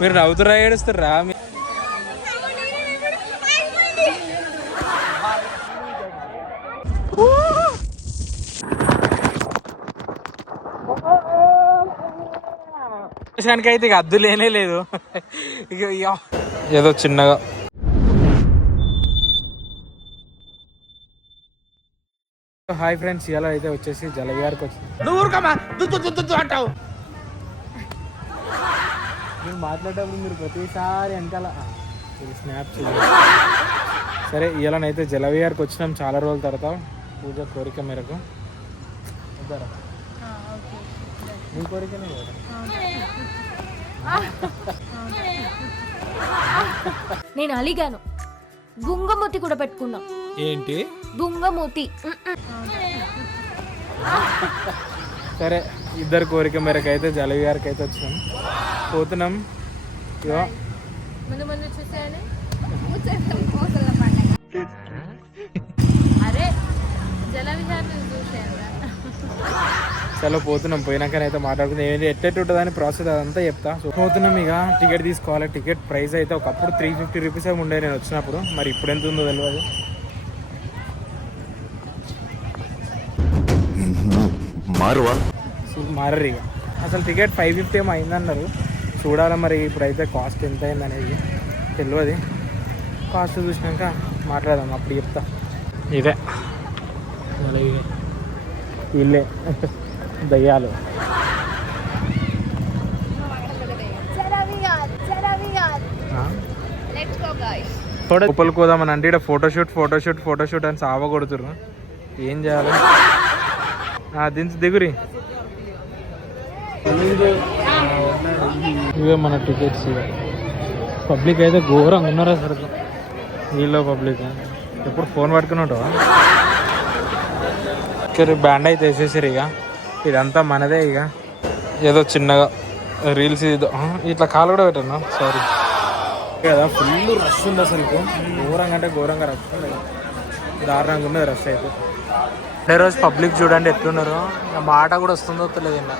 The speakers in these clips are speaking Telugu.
మీరు నవ్వుతురా ఏడుస్తారా? అయితే ఇక అద్దు లేనే లేదు. ఇక ఏదో చిన్నగా హాయ్ ఫ్రెండ్స్, ఇలా అయితే వచ్చేసి జలవిహార్కి వచ్చింది. మీరు మాట్లాడేటప్పుడు మీరు ప్రతిసారి వెనకాల స్నాప్ చేయాలి. సరే, ఇలానైతే జలవిహార్కి వచ్చినాం చాలా రోజుల తర్వాత పూజ కోరిక మేరకు. వద్దారా? నీ కోరికనే కదా. నేను అలిగాను. గుంగమూతి కూడా పెట్టుకున్నా. ఏంటి గుంగమూతి? సరే, ఇద్దరు కోరిక మేరకు అయితే జలవిహార్కి అయితే వచ్చినాం, పోతున్నాం. ఇగో ముందు ముందు చూసేయాలి. అరే జలవిహార్ చూసేయాలి. చలో పోతున్నాం. పోయినాకనైతే మాట్లాడుకుందాం. ఏంటి ఎట్టెట్టు ఉంటుందని ప్రాసెస్ అదంతా చెప్తా. సో పోతున్నాం. ఇక టికెట్ తీసుకోవాలి. టికెట్ ప్రైస్ అయితే ఒకప్పుడు 350 రూపీస్ ఏమి ఉండే నేను వచ్చినప్పుడు. మరి ఇప్పుడు ఎంత ఉందో తెలియదు. మారరు ఇక. అసలు టికెట్ 550 ఏమో అయిందన్నారు. చూడాలి మరి ఇప్పుడైతే కాస్ట్ ఎంత అయింది అనేది తెలియదు. కాస్ట్ చూసినాక మాట్లాడదాం, అప్పుడు చెప్తా. ఇదే వీళ్ళే దయ్యాలు. లోపలికి పోదామని అంటే ఇక్కడ ఫోటోషూట్ అని సావ కొడుతుర్రు. ఏం చేయాలి? దిగురి. ఇవే మన టికెట్స్. పబ్లిక్ అయితే ఘోరంగా ఉన్నారా సార్? వీళ్ళు పబ్లిక్ ఎప్పుడు ఫోన్ పట్టుకుని ఉంటావా? బ్యాండ్ అయితే వేసేసారు. ఇక ఇదంతా మనదే. ఇక ఏదో చిన్నగా రీల్స్ ఇట్లా కాలు కూడా పెట్టాను. సారీ కదా, ఫుల్ రష్ ఉంది అసలు. ఘోరంగా అంటే ఘోరంగా రష్ ఉంది. దారుణంగా ఉన్నది రష్ అయితే. అదే రోజు పబ్లిక్ చూడండి ఎట్లున్నారు. మాట కూడా వస్తుందో తెలియదు. ఇంకా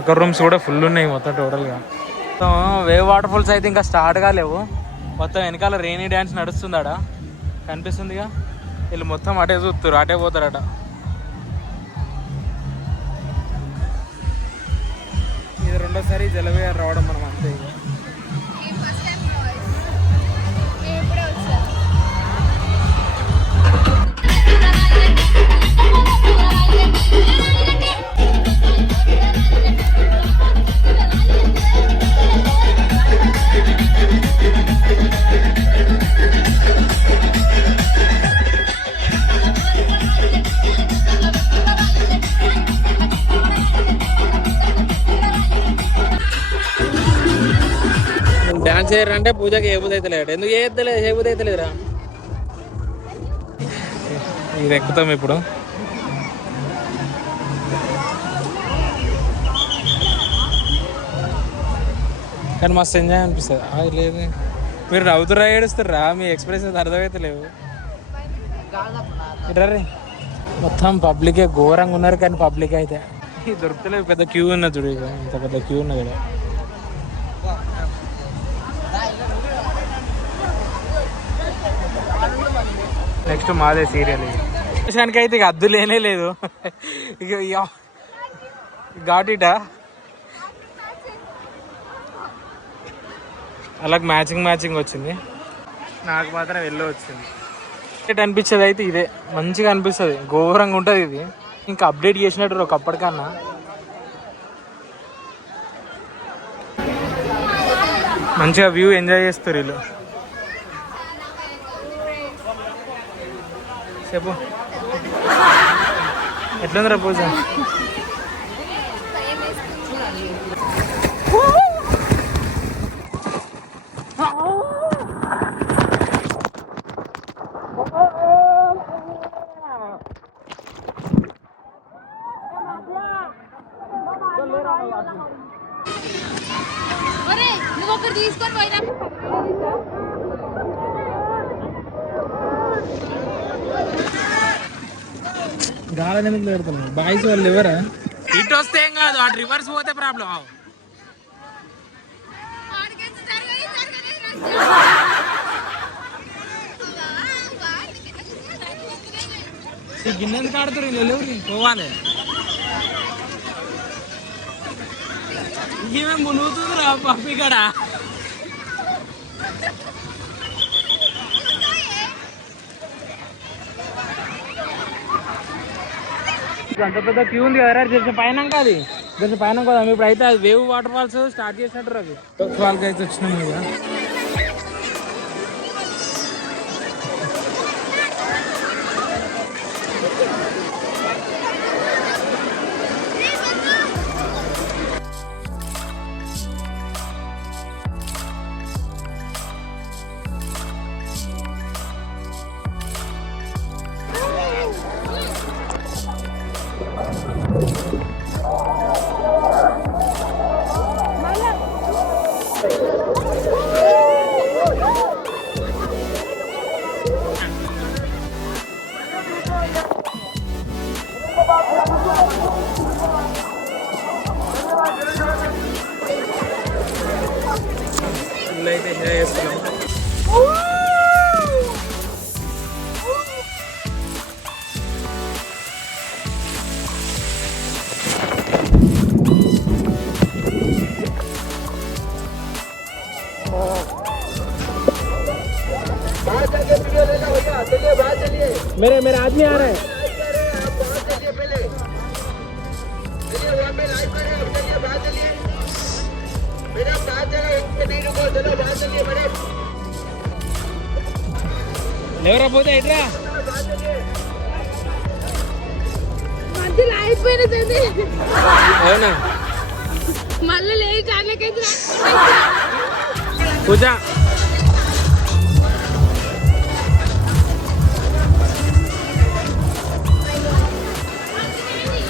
ఒక రూమ్స్ కూడా ఫుల్ ఉన్నాయి మొత్తం టోటల్గా. వేవ్ వాటర్ ఫాల్స్ అయితే ఇంకా స్టార్ట్ కాలేవు. మొత్తం వెనకాల రెయినీ డ్యాన్స్ నడుస్తుందాడ కనిపిస్తుందిగా. వీళ్ళు మొత్తం అటే చూస్తారు, అటే పోతారట. ఇది రెండోసారి జలవిహార్ రావడం మనం అంతే. డాన్స్ చేయరంటే పూజకి ఏ బుద్ధి అయితే లేడు. ఎందుకు ఏ బుద్ధి అయితే లేదురా. ఇది ఎక్కుతాం ఇప్పుడు. కానీ మస్తు ఎంజాయ్ అనిపిస్తుంది. లేదు మీరు నవ్వుతురా ఏడుస్తారా? మీ ఎక్స్ప్రెషన్స్ అర్థమైతే లేవు. ఇట్రే మొత్తం పబ్లికే ఘోరంగా ఉన్నారు. కానీ పబ్లిక్ అయితే దొరుకుతలేదు. పెద్ద క్యూ ఉన్నది చూడు. ఇక ఇంత పెద్ద క్యూ ఉన్నది కదా. నెక్స్ట్ మాదే సీరియల్. విషయానికి అయితే ఇక అద్దు లేనే లేదు. ఇక ఘాటిటా అలాగే మ్యాచింగ్ వచ్చింది. నాకు మాత్రం ఎల్లో వచ్చింది. అనిపించేది అయితే ఇదే మంచిగా అనిపిస్తుంది. ఘోరంగా ఉంటుంది ఇది. ఇంకా అప్డేట్ చేసినట్టు ఒకప్పటికన్నా. మంచిగా వ్యూ ఎంజాయ్ చేస్తారు వీళ్ళు. చెప్పు ఎట్లుందిరా పూజ? నువ్వు ఒకటి తీసుకొని పోయినా గాలని ఎందుకు పెడుతున్నావు? బాయ్స్ వాళ్ళు ఎవరా? ఇటు వస్తే ఏం కాదు, అటు రివర్స్ పోతే ప్రాబ్లం. ఈ గిన్నె ఎందుకు ఆడుతురు ఇల్లు పోవాలి. ఇవేం మునుగుతుందిరా పప్పి కాడ. అంత పెద్ద క్యూ ఉంది కదా, తెలిసిన పైన అది కొంచెం పైన కదా. ఇప్పుడు అయితే అది వేవ్ వాటర్ ఫాల్స్ స్టార్ట్ చేసినట్టు అవి వాళ్ళకి అయితే వచ్చినాం ఇక. అయితే ఎంజాయ్ చేస్తున్నాం. मेरे आदमी आ रहे हैं. లేవరా పోతే ఎట్రా మధ్యలో అయిపోయినది. అవునా మళ్ళీ లేదు చాలకైతే పూజ.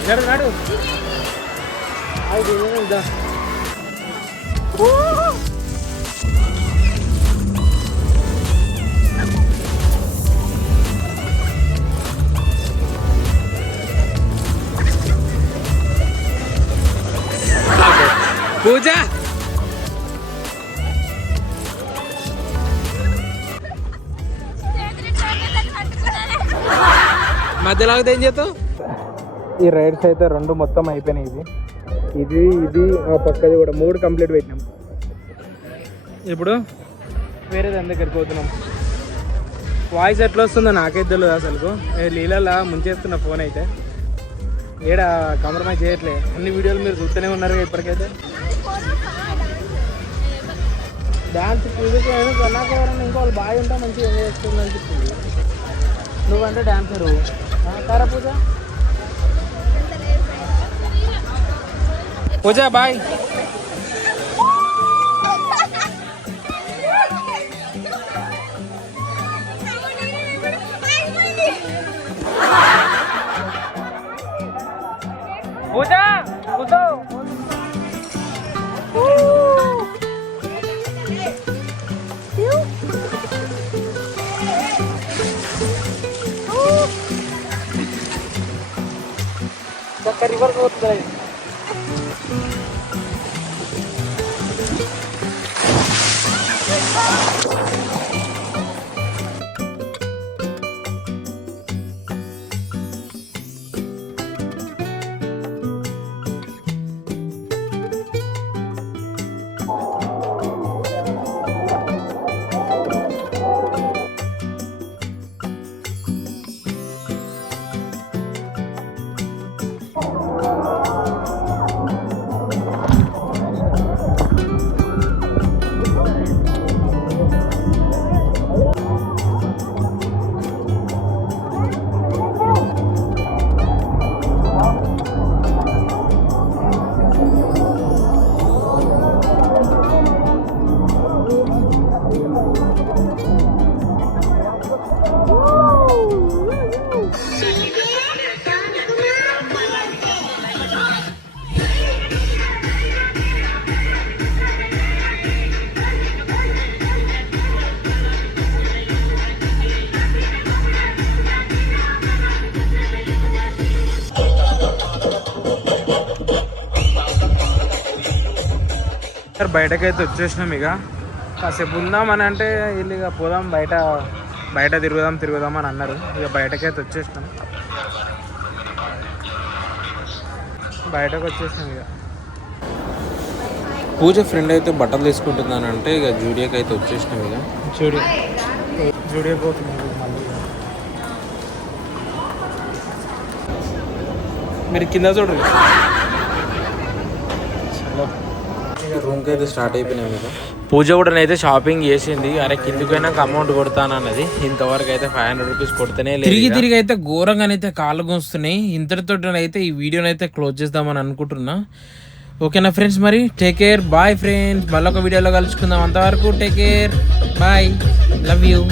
నడు నడు పూజ. మధ్యలో ఏం చేస్తావు? ఈ రైడ్స్ అయితే 2 మొత్తం అయిపోయినాయి. ఇది ఇది ఆ పక్కది కూడా 3 కంప్లీట్ పెట్టినాం. ఇప్పుడు వేరేది దగ్గరికి పోతున్నాం. వాయిస్ ఎట్లా వస్తుందో నాకైతే తెలియదు అసలు. లీలలా ముంచేస్తున్న ఫోన్ అయితే ఏడ కాంప్రమైజ్ చేయట్లే. అన్ని వీడియోలు మీరు చూస్తూనే ఉన్నారు ఇప్పటికైతే. డ్యాన్స్ నాకు ఎవరన్నా ఇంకో వాళ్ళు బాగా ఉంటా మంచిగా ఎంజాయ్ చేస్తుంది అనిపిస్తుంది. నువ్వంటే డ్యాన్సరు కారా పూజ. పూజ బాయ్. పూజ కూర్చో. రివర్ పోతుంది. బయటకైతే వచ్చేసినాం ఇక కాసేపు ఉందామని అంటే వీళ్ళు ఇక పోదాం బయట తిరుగుదాం అని అన్నారు. ఇక బయటకైతే వచ్చేసినాం. బయటకు వచ్చేసినాం ఇక. పూజ ఫ్రెండ్ అయితే బట్టలు తీసుకుంటుందానంటే ఇక జూడియోకి అయితే వచ్చేసినాం ఇక. జూడియో పోతున్నాం మళ్ళీ. మీరు కింద చూడరు రూమ్కి అయితే స్టార్ట్ అయిపోయినాం ఇక. పూజ కూడా అయితే షాపింగ్ చేసింది. అరే కిందికైనా అమౌంట్ కొడతానన్నది. ఇంతవరకు అయితే 500 రూపీస్ కొడితేనే తిరిగి అయితే ఘోరంగానైతే కాళ్ళు గుంస్తున్నాయి. ఇంతటితో అయితే ఈ వీడియోని అయితే క్లోజ్ చేద్దామని అనుకుంటున్నా. ఓకేనా ఫ్రెండ్స్, మరి టేక్ కేర్, బాయ్ ఫ్రెండ్స్. మళ్ళొక వీడియోలో కలుసుకుందాం. అంతవరకు take care, bye, love you.